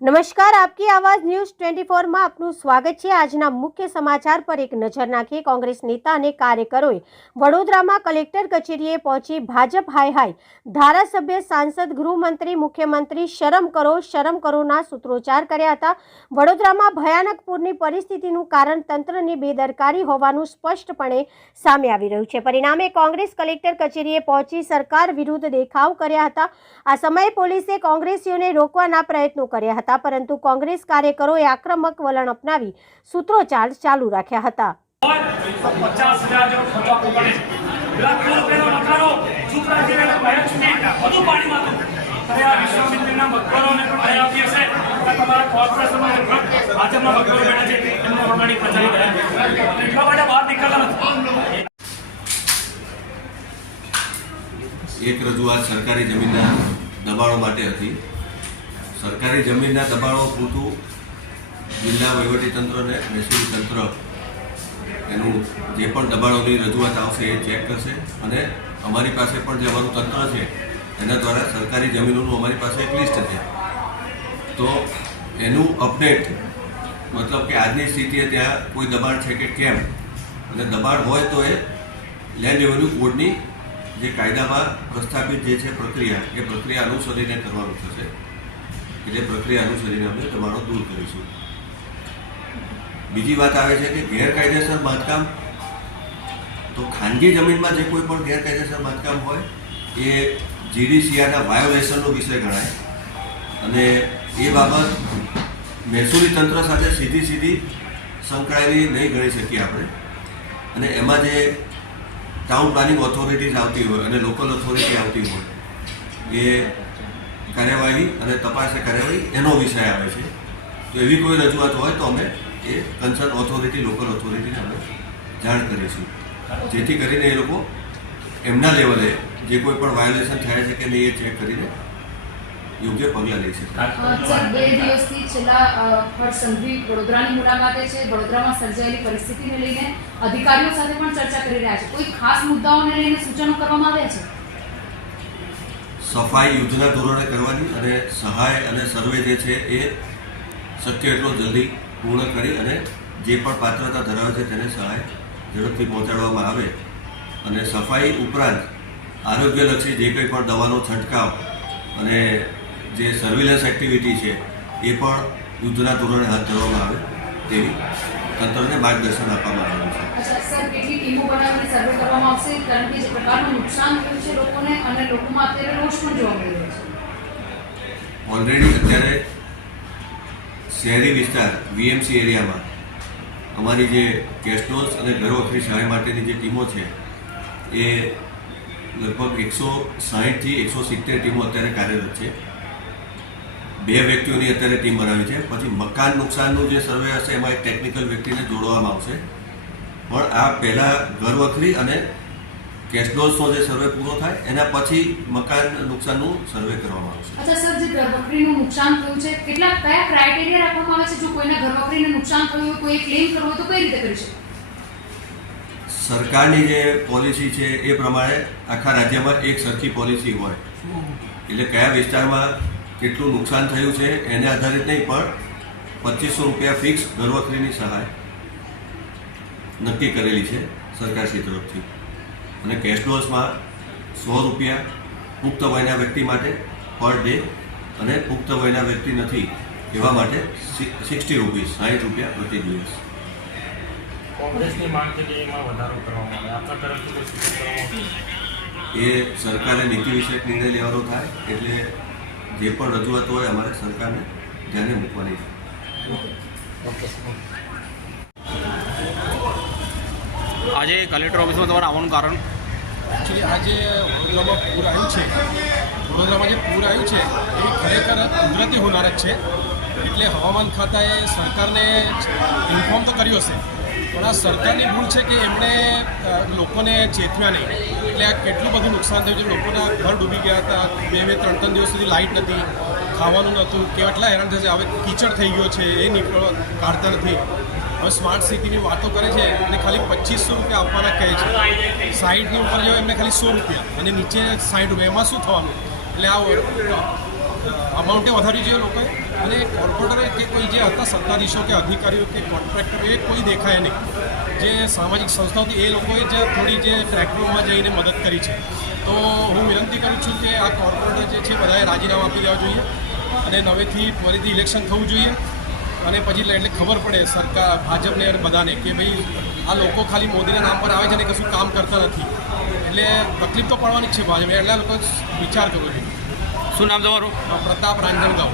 નમસ્કાર, આપકી આવાજ news twenty ફોરમાં આપનું સ્વાગત છે. આજના મુખ્ય સમાચાર પર એક નજર નાખીએ. કોંગ્રેસ નેતા અને કાર્યકરોએ વડોદરામાં કલેક્ટર કચેરીએ પહોંચી ભાજપ હાય હાય ધારાસભ્ય, સાંસદ, ગૃહમંત્રી, મુખ્યમંત્રી શરમ કરો, શરમ કરોના સૂત્રોચ્ચાર કર્યા હતા. વડોદરામાં ભયાનક પૂરની પરિસ્થિતિનું કારણ તંત્રની બેદરકારી હોવાનું સ્પષ્ટપણે સામે આવી રહ્યું છે. પરિણામે કોંગ્રેસ કલેક્ટર કચેરીએ પહોંચી સરકાર વિરુદ્ધ દેખાવ કર્યા હતા. આ સમયે પોલીસે કોંગ્રેસીઓને રોકવાના પ્રયત્નો કર્યા હતા. પરંતુ કોંગ્રેસ કાર્યકરોએ આક્રમક વલણ અપનાવી સૂત્રોચ્ચાર ચાલુ રાખ્યા હતા હતું. એક રજૂઆત સરકારી જમીનના દબાણો માટે હતી. સરકારી જમીનના દબાણો પૂરતું જિલ્લા વહીવટીતંત્ર અને મહેસૂલી તંત્ર એનું જે પણ દબાણોની રજૂઆત આવશે એ ચેક કરશે. અને અમારી પાસે પણ જે અમારું તંત્ર છે, એના દ્વારા સરકારી જમીનોનું અમારી પાસે એક લિસ્ટ છે. તો એનું અપડેટ, મતલબ કે આજની સ્થિતિએ ત્યાં કોઈ દબાણ છે કે કેમ? અને દબાણ હોય તો એ લેન્ડ રેવન્યુ કોડની જે કાયદામાં પ્રસ્થાપિત જે છે પ્રક્રિયા, એ પ્રક્રિયા અનુસરીને કરવાનું થશે. એટલે પ્રક્રિયા અનુસરીને અમે દબાણો દૂર કરીશું બીજી વાત આવે છે કે ગેરકાયદેસર બાંધકામ, તો ખાનગી જમીનમાં જે કોઈ પણ ગેરકાયદેસર બાંધકામ હોય, એ જીડીસીઆરના વાયોલેશનનો વિષય ગણાય. અને એ બાબત મહેસૂલી તંત્ર સાથે સીધી સીધી સંકળાયેલી નહીં ગણી શકીએ આપણે. અને એમાં જે ટાઉન પ્લાનિંગ ઓથોરિટીઝ આવતી હોય અને લોકલ ઓથોરિટી આવતી હોય, એ કાર્યવાહી અને તપાસની કાર્યવાહી એનો વિષય આવે છે. તો એવી કોઈ રજૂઆત હોય તો અમે એ કન્સર્ન ઓથોરિટી લોકલ ઓથોરિટીને અમે જાણ કરીશું જેથી કરીને એ લોકો એમના લેવલે જે કોઈ પણ વાયોલેશન થાય છે કે નહીં એ ચેક કરીને યોગ્ય પગલાં લઈ શકે. બે દિવસથી છેલ્લા સંધિ વડોદરાની મુલાકાતે છે. વડોદરામાં સર્જાયેલી પરિસ્થિતિને લઈને અધિકારીઓ સાથે પણ ચર્ચા કરી રહ્યા છે. કોઈ ખાસ મુદ્દાઓને લઈને સૂચનો કરવામાં આવ્યા છે? સફાઈ યુદ્ધના ધોરણે કરવાની અને સહાય અને સર્વે જે છે એ શક્ય એટલો જલ્દી પૂર્ણ કરી અને જે પણ પાત્રતા ધરાવે છે તેને સહાય ઝડપથી પહોંચાડવામાં આવે. અને સફાઈ ઉપરાંત આરોગ્યલક્ષી જે કંઈ પણ દવાનો છંટકાવ અને જે સર્વેલન્સ એક્ટિવિટી છે એ પણ યુદ્ધના ધોરણે હાથ ધરવામાં આવે તેવી તંત્રને માર્ગદર્શન આપવામાં આવ્યું છે. સર્વે કરવામાં આવશે, કારણ કે જે પ્રકારનું નુકસાન થયું છે લોકોને અને લોકોમાં અત્યારે રોષ પણ જોવા મળી રહ્યો છે. ઓલરેડી અત્યારે શહેરી વિસ્તાર, વીએમસી એરિયામાં અમારી જે કેસ્ટોલ્સ અને ઘરવખરી સહાય માટેની જે ટીમો છે, એ લગભગ એકસો સાહીઠથી એકસો સિત્તેર ટીમો અત્યારે કાર્યરત છે. બે વ્યક્તિઓની અત્યારે ટીમ બનાવી છે, પછી મકાન નુકસાનનું જે સર્વે હશે, એમાં એક ટેકનિકલ વ્યક્તિને જોડવામાં આવશે. પણ આ પહેલાં ઘરવખરી અને કેસ્ટોલ્સનો જે સર્વે પૂરો થાય એના પછી મકાન નુકસાનનું સર્વે કરવામાં આવશે અચ્છા સર જે ઘરવખરીનું નુકસાન થયું છે કેટલા કયા ક્રાઇટેરિયા રાખવામાં આવે છે? જો કોઈના ઘરવખરીને નુકસાન થયું હોય કોઈ ક્લેમ કરવો હોય તો કઈ રીતે કરી શકે? સરકારની જે પોલિસી છે એ પ્રમાણે આખા રાજ્યમાં એક સરખી પોલિસી હોય. એટલે કયા વિસ્તારમાં કેટલું નુકસાન થયું છે એને આધારિત નહીં પણ પચીસો રૂપિયા ફિક્સ ઘરવખરીની સહાય નક્કી કરેલી છે સરકારશ્રી તરફથી. અને કેશ કેશડોલ્સમાં સો રૂપિયા પુખ્ત વયના વ્યક્તિ માટે પર ડે અને પુખ્ત વયના વ્યક્તિ નથી એવા માટે સિક્સટી રૂપીસ સાઠ રૂપિયા પ્રતિ દિવસ. કોંગ્રેસની માંગ છે કે એમાં વધારો કરવામાં આવે. આપણા તરફથી એ સરકારે નીતિ વિષયક નિર્ણય લેવાનો થાય એટલે જે પણ રજૂઆત હોય અમારે સરકારને ધ્યાને મૂકવાની છે. આજે કલેક્ટર ઓફિસમાં તમારે આવવાનું કારણ? એકચ્યુઅલી આજે વડોદરામાં પૂર આવ્યું છે. વડોદરામાં જે પૂર આવ્યું છે, એ ખરેખર કુદરતી હોનારત છે. એટલે હવામાન ખાતાએ સરકારને ઇન્ફોર્મ તો કર્યું હશે. પણ આ સરકારની ભૂલ છે કે એમણે લોકોને ચેતવ્યા નહીં. એટલે આ કેટલું બધું નુકસાન થયું છે? લોકોના ઘર ડૂબી ગયા હતા. બે બે, ત્રણ ત્રણ દિવસ સુધી લાઇટ નથી, ખાવાનું નહોતું. કેટલા હેરાન થશે હવે કીચડ થઈ ગયો છે, એ નીકળવા કાઢતા નથી. હવે સ્માર્ટ સિટીની વાતો કરે છે અને ખાલી પચીસો રૂપિયા આપવાના કહે છે. સાઈડની ઉપર જો એમને ખાલી સો રૂપિયા. અને નીચે સાઠ રૂપિયા એમાં શું થવાનું? એટલે આ અમાઉન્ટે વધારી જોઈએ લોકોએ. અને કોર્પોરેટરે કે કોઈ જે હતા સત્તાધીશો કે અધિકારીઓ કે કોન્ટ્રાક્ટરો એ કોઈ દેખાય નહીં. જે સામાજિક સંસ્થાઓથી એ લોકોએ જે થોડી જે ફેક્ટરીઓમાં જઈને મદદ કરી છે. તો હું વિનંતી કરું છું કે આ કોર્પોરેટર જે છે, બધાએ રાજીનામા આપી દેવા જોઈએ. અને નવેથી ફરીથી ઇલેક્શન થવું જોઈએ. અને પછી એટલે ખબર પડે સરકાર ભાજપને અને બધાને કે ભાઈ આ લોકો ખાલી મોદીના નામ પર આવે છે ને કશું કામ કરતા નથી. એટલે તકલીફ તો પડવાની જ છે ભાજપ એટલે લોકો વિચાર કરવો જોઈએ શું નામ તમારું? પ્રતાપ રાંજણગાંવ.